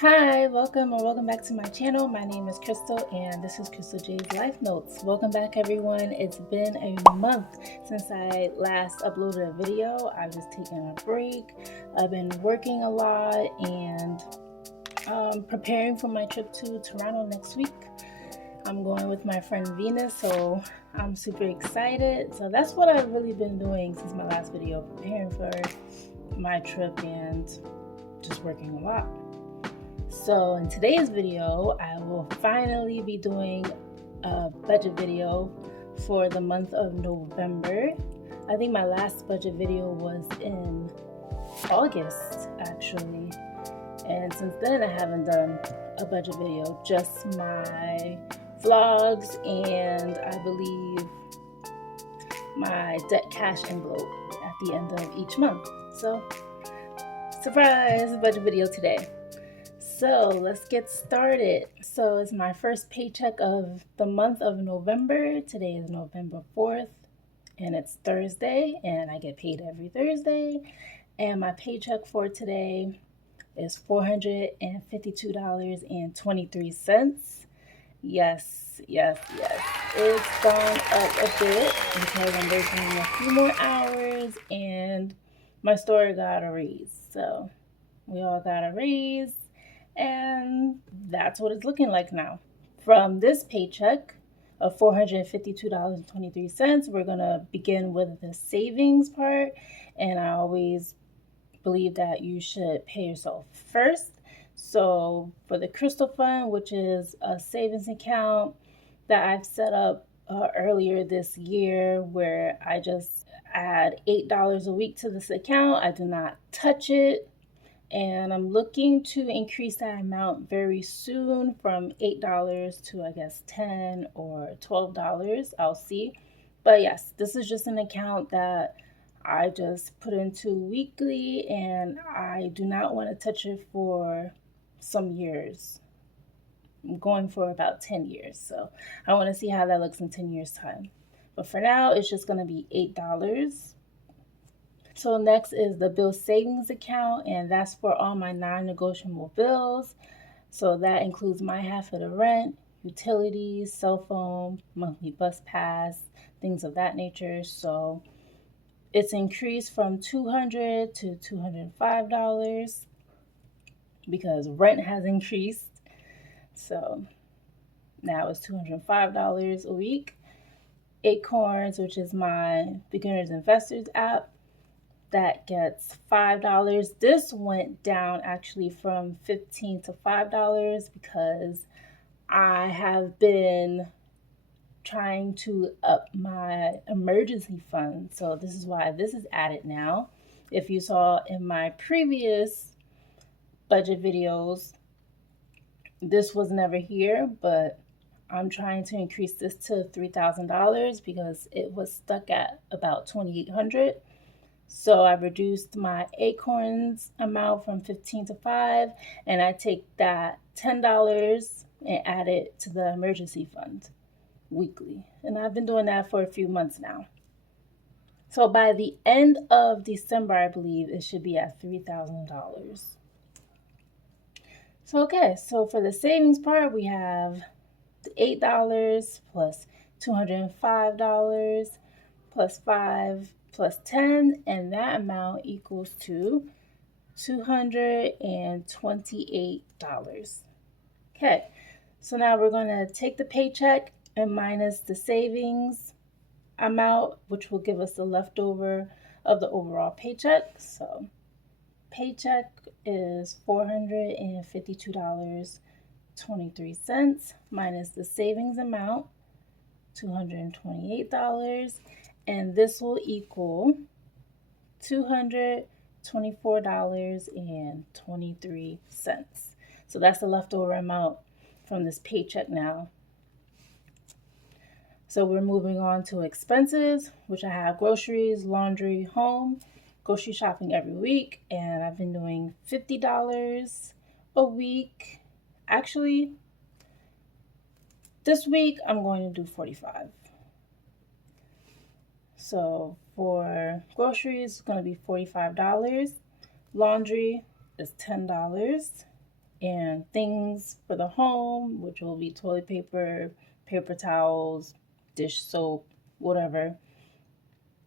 Hi, welcome or welcome back to my channel. My name is Crystal and this is Crystal J's Life Notes. Welcome back everyone. It's been a month since I last uploaded a video. I was taking a break. I've been working a lot and preparing for my trip to Toronto next week. I'm going with my friend Venus, so I'm super excited. So that's what I've really been doing since my last video, preparing for my trip and just working a lot. So in today's video, I will finally be doing a budget video for the month of November. I think my last budget video was in August actually. And since then I haven't done a budget video, just my vlogs and I believe my debt cash envelope at the end of each month. So surprise budget video today. So let's get started. So it's my first paycheck of the month of November. Today is November 4th and it's Thursday and I get paid every Thursday. And my paycheck for today is $452.23. Yes. It's gone up a bit because I'm working a few more hours and my store got a raise. So we all got a raise. And that's what it's looking like now. From this paycheck of $452.23, we're going to begin with the savings part. And I always believe that you should pay yourself first. So for the Crystal Fund, which is a savings account that I've set up earlier this year, where I just add $8 a week to this account. I do not touch it. And I'm looking to increase that amount very soon from $8 to I guess $10 or $12. I'll see. But yes, this is just an account that I just put into weekly and I do not want to touch it for some years. I'm going for about 10 years. So I want to see how that looks in 10 years time. But for now, it's just going to be $8. So next is the bill savings account, and that's for all my non-negotiable bills. So that includes my half of the rent, utilities, cell phone, monthly bus pass, things of that nature. So it's increased from $200 to $205 because rent has increased. So now it's $205 a week. Acorns, which is my beginners investors app, that gets $5. This went down actually from $15 to $5 because I have been trying to up my emergency fund. So this is why this is added now. If you saw in my previous budget videos, this was never here, but I'm trying to increase this to $3,000 because it was stuck at about $2,800. So I reduced my Acorns amount from 15 to 5, and I take that $10 and add it to the emergency fund weekly. And I've been doing that for a few months now. So by the end of December, I believe it should be at $3,000. So so for the savings part, we have the $8 plus $205 plus 5 plus 10, and that amount equals to $228. Okay, so now we're going to take the paycheck and minus the savings amount, which will give us the leftover of the overall paycheck. So paycheck is $452.23 minus the savings amount, $228, and this will equal $224.23. So that's the leftover amount from this paycheck now. So we're moving on to expenses, which I have groceries, laundry, home, grocery shopping every week, and I've been doing $50 a week. Actually, this week I'm going to do $45. So for groceries, it's going to be $45. Laundry is $10. and things for the home, which will be toilet paper, paper towels, dish soap, whatever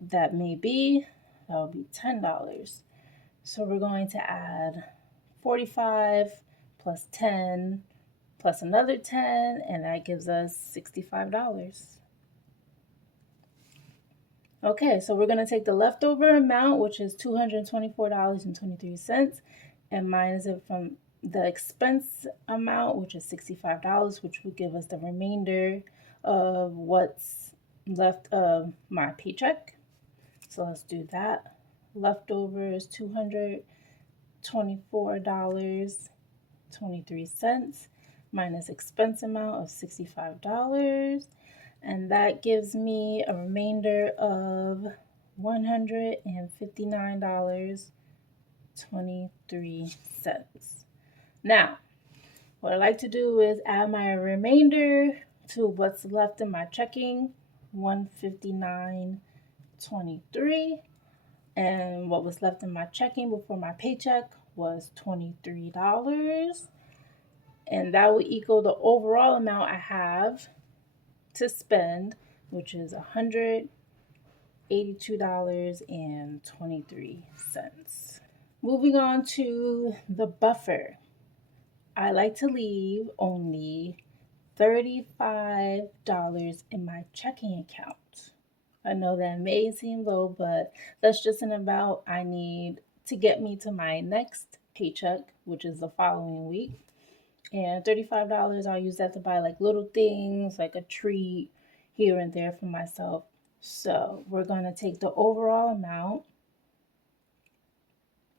that may be, that will be $10. So we're going to add 45 plus 10 plus another 10, and that gives us $65. Okay, so we're going to take the leftover amount, which is $224.23, and minus it from the expense amount, which is $65, which will give us the remainder of what's left of my paycheck. So let's do that. Leftover is $224.23 minus expense amount of $65. And that gives me a remainder of $159.23. Now, what I like to do is add my remainder to what's left in my checking, $159.23. And what was left in my checking before my paycheck was $23. And that would equal the overall amount I have to spend, which is $182.23. Moving on to the buffer. I like to leave only $35 in my checking account. I know that may seem low, but that's just an amount I need to get me to my next paycheck, which is the following week. And $35, I'll use that to buy like little things, like a treat here and there for myself. So we're going to take the overall amount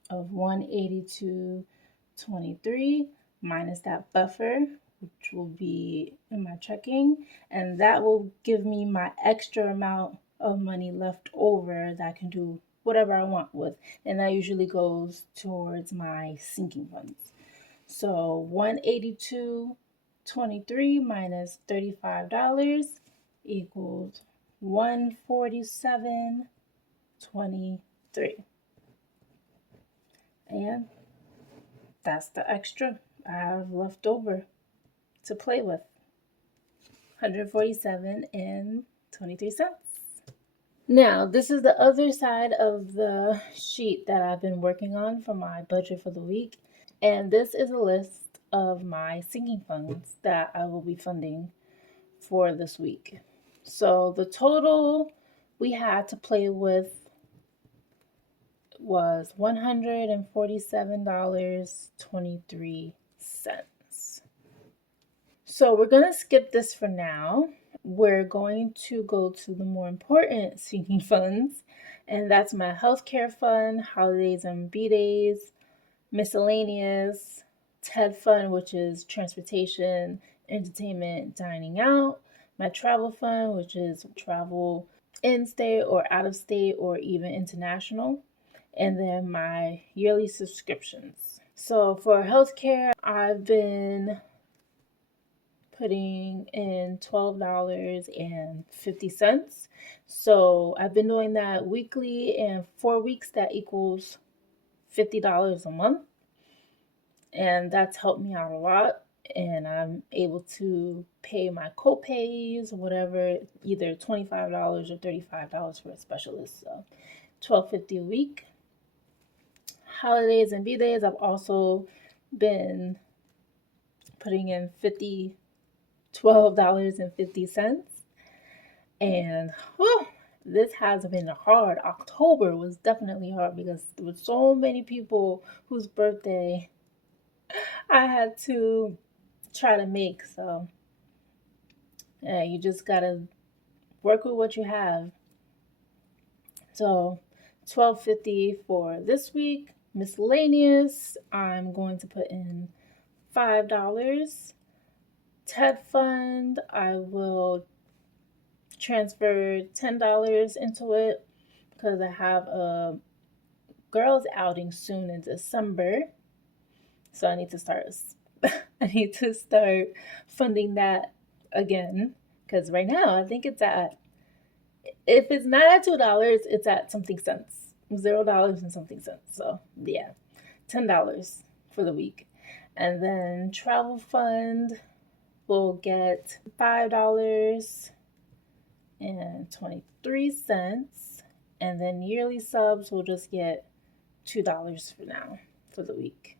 of $182.23 minus that buffer, which will be in my checking, and that will give me my extra amount of money left over that I can do whatever I want with, and that usually goes towards my sinking funds. So $182.23 minus $35 equals $147.23. And that's the extra I have left over to play with. $147.23. Now, this is the other side of the sheet that I've been working on for my budget for the week. And this is a list of my sinking funds that I will be funding for this week. So the total we had to play with was $147.23. So we're going to skip this for now. We're going to go to the more important sinking funds, and that's my healthcare fund, holidays and B-days, miscellaneous, TED fund, which is transportation, entertainment, dining out, my travel fund, which is travel in-state or out-of-state or even international, and then my yearly subscriptions. So for healthcare, I've been putting in $12.50. So I've been doing that weekly, and 4 weeks that equals $50 a month. And that's helped me out a lot. And I'm able to pay my co-pays, whatever, either $25 or $35 for a specialist. So $12.50 a week. Holidays and B-days, I've also been putting in $12.50. And this has been hard. October was definitely hard because there were so many people whose birthday I had to try to make. So yeah, you just gotta work with what you have. So $12.50 for this week. Miscellaneous, I'm going to put in $5. TED fund, I will transfer $10 into it because I have a girls outing soon in December. So I need to start funding that again, because right now I think it's at, if it's not at $2, it's at something cents, $0 and something cents. So yeah, $10 for the week. And then travel fund will get $5.23. And then yearly subs will just get $2 for now for the week.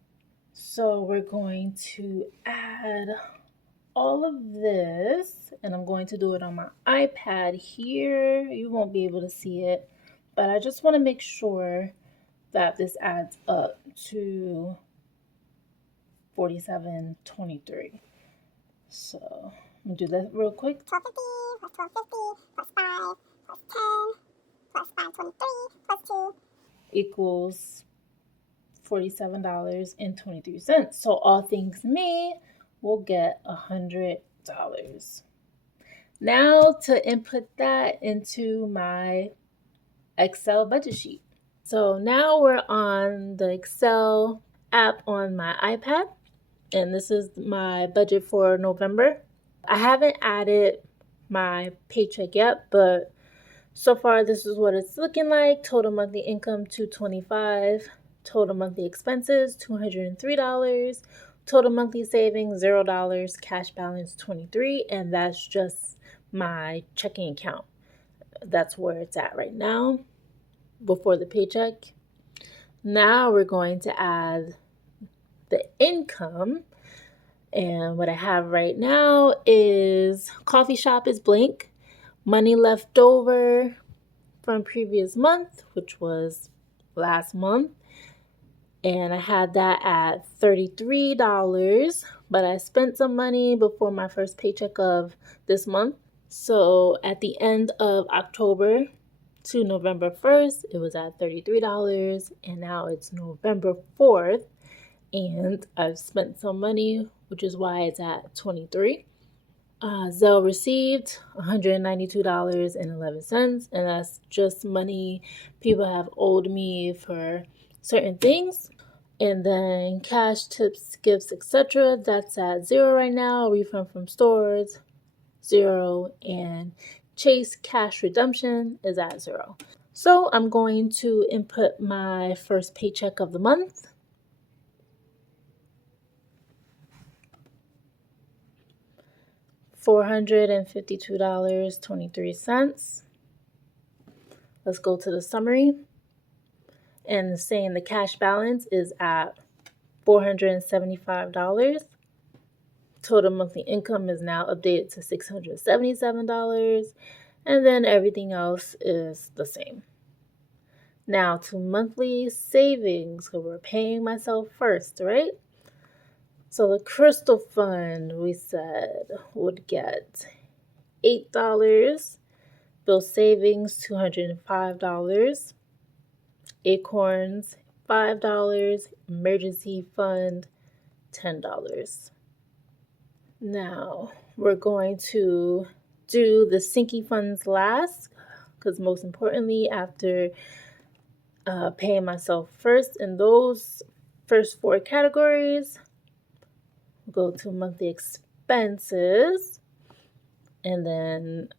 So we're going to add all of this, and I'm going to do it on my iPad here. You won't be able to see it, but I just want to make sure that this adds up to $47.23. So I'm gonna do that real quick. 1250 plus 1250 plus 5 plus 10 plus 523 plus 2 equals $47.23. So all things me will get $100. Now to input that into my Excel budget sheet. So now we're on the Excel app on my iPad, and this is my budget for November. I haven't added my paycheck yet, but so far this is what it's looking like. Total monthly income $225, total monthly expenses $203, total monthly savings $0, cash balance $23, and that's just my checking account. That's where it's at right now before the paycheck. Now we're going to add the income. And what I have right now is coffee shop is blank, money left over from previous month, which was last month. And I had that at $33, but I spent some money before my first paycheck of this month. So at the end of October to November 1st, it was at $33, and now it's November 4th, and I've spent some money, which is why it's at $23. Zelle received $192.11, and that's just money people have owed me for certain things. And then cash, tips, gifts, etc. That's at $0 right now. Refund from stores, $0, and Chase cash redemption is at $0. So I'm going to input my first paycheck of the month. $452.23. Let's go to the summary. And saying the cash balance is at $475. Total monthly income is now updated to $677. And then everything else is the same. Now to monthly savings, because we're paying myself first, right? So the Crystal Fund, we said, would get $8. Bill savings, $205. Acorns, $5. Emergency fund, $10. Now we're going to do the sinking funds last, because most importantly, after paying myself first in those first 4 categories, go to monthly expenses, and then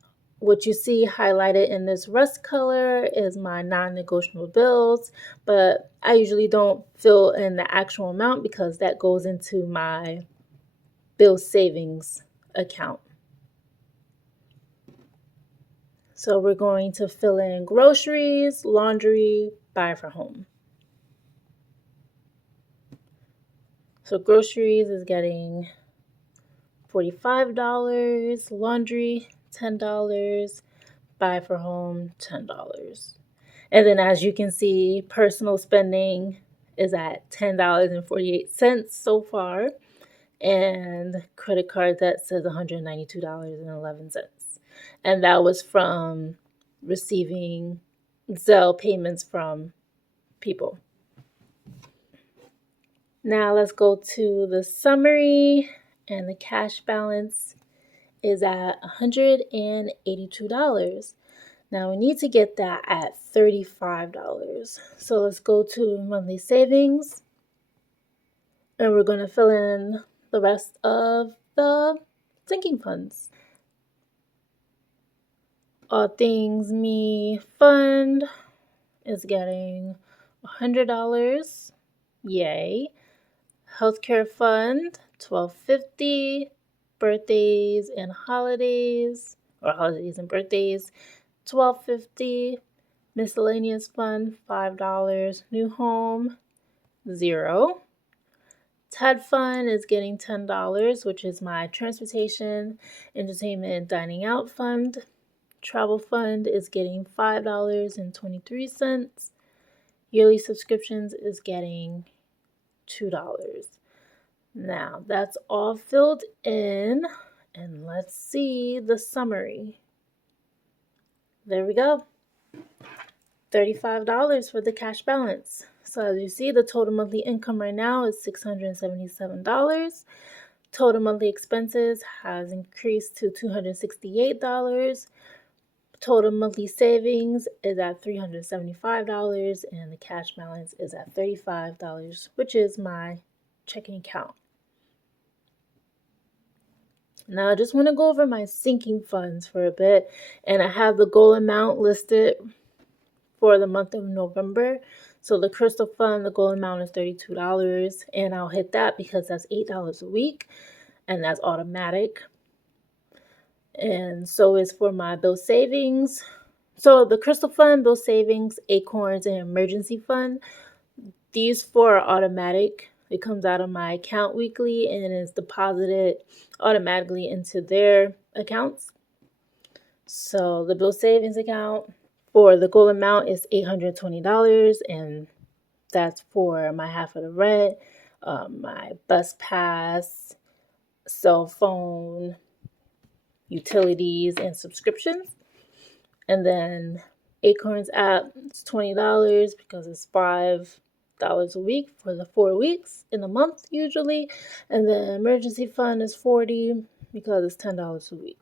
what you see highlighted in this rust color is my non-negotiable bills, but I usually don't fill in the actual amount because that goes into my bill savings account. So we're going to fill in groceries, laundry, buy for home. So groceries is getting $45, laundry $10, buy for home $10. And then as you can see, personal spending is at $10.48 so far, and credit card debt says $192.11. And that was from receiving Zelle payments from people. Now let's go to the summary, and the cash balance is at $182. Now we need to get that at $35. So let's go to monthly savings, and we're going to fill in the rest of the sinking funds. All Things Me Fund is getting $100. Yay. Healthcare fund, $12.50. Birthdays and holidays, or holidays and birthdays, $12.50. Miscellaneous fund, $5. New home, $0. TED fund is getting $10, which is my transportation, entertainment, dining out fund. Travel fund is getting $5.23. Yearly subscriptions is getting $2. Now that's all filled in, and let's see the summary. There we go. $35 for the cash balance. So as you see, the total monthly income right now is $677. Total monthly expenses has increased to $268. Total monthly savings is at $375, and the cash balance is at $35, which is my checking account. Now I just want to go over my sinking funds for a bit, and I have the goal amount listed for the month of November. So the Crystal Fund, the goal amount is $32, and I'll hit that because that's $8 a week, and that's automatic. And so is for my bill savings. So the Crystal Fund, bill savings, Acorns, and Emergency Fund, these four are automatic. It comes out of my account weekly and is deposited automatically into their accounts. So the bill savings account for the goal amount is $820, and that's for my half of the rent, my bus pass, cell phone, utilities, and subscriptions. And then Acorns app is $20 because it's $5 a week for the 4 weeks in a month usually. And the emergency fund is $40 because it's $10 a week.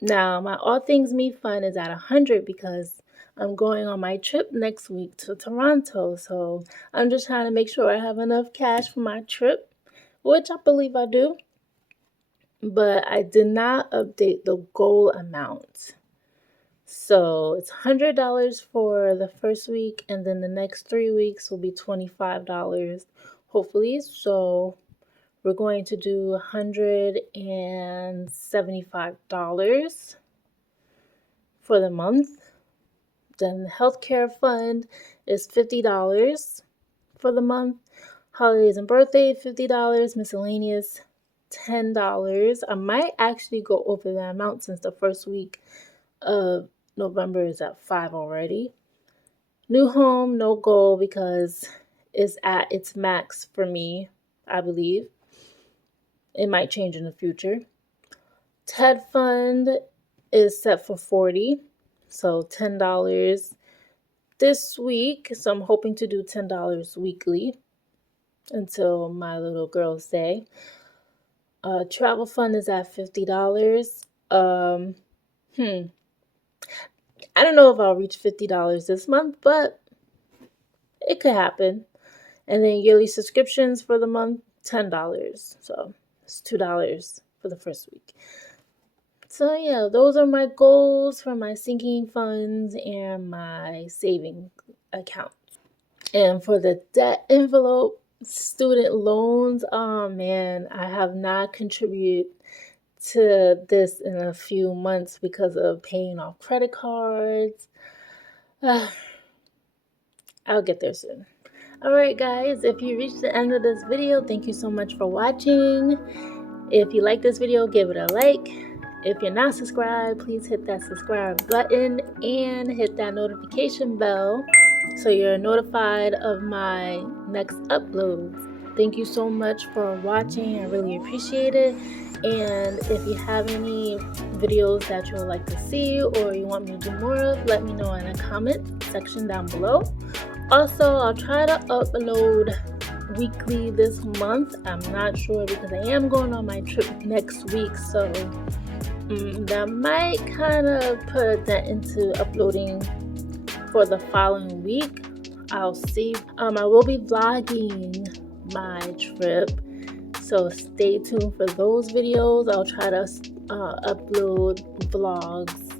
Now my All Things Me fund is at $100 because I'm going on my trip next week to Toronto. So I'm just trying to make sure I have enough cash for my trip, which I believe I do. But I did not update the goal amount. So it's $100 for the first week, and then the next 3 weeks will be $25, hopefully. So we're going to do $175 for the month. Then the healthcare fund is $50 for the month. Holidays and birthday, $50. Miscellaneous, $10. I might actually go over that amount since the first week of November is at $5 already. New home, no goal because it's at its max for me, I believe. It might change in the future. TED fund is set for $40, so $10 this week. So I'm hoping to do $10 weekly until my little girls say. Travel fund is at $50. I don't know if I'll reach $50 this month, but it could happen. And then yearly subscriptions for the month, $10. So it's $2 for the first week. So yeah, those are my goals for my sinking funds and my saving account. And for the debt envelope, student loans, oh man, I have not contributed to this in a few months because of paying off credit cards. I'll get there soon. Alright guys, if you reached the end of this video, thank you so much for watching. If you like this video, give it a like. If you're not subscribed, please hit that subscribe button and hit that notification bell so you're notified of my next uploads. Thank you so much for watching. I really appreciate it. And if you have any videos that you would like to see or you want me to do more of, let me know in the comment section down below. Also, I'll try to upload weekly this month. I'm not sure because I am going on my trip next week, so that might kind of put a dent into uploading for the following week. I'll see. I will be vlogging my trip, so stay tuned for those videos. I'll try to upload vlogs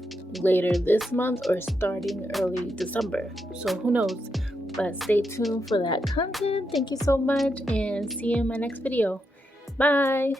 later this month or starting early December, so who knows. But stay tuned for that content. Thank you so much and see you in my next video. Bye.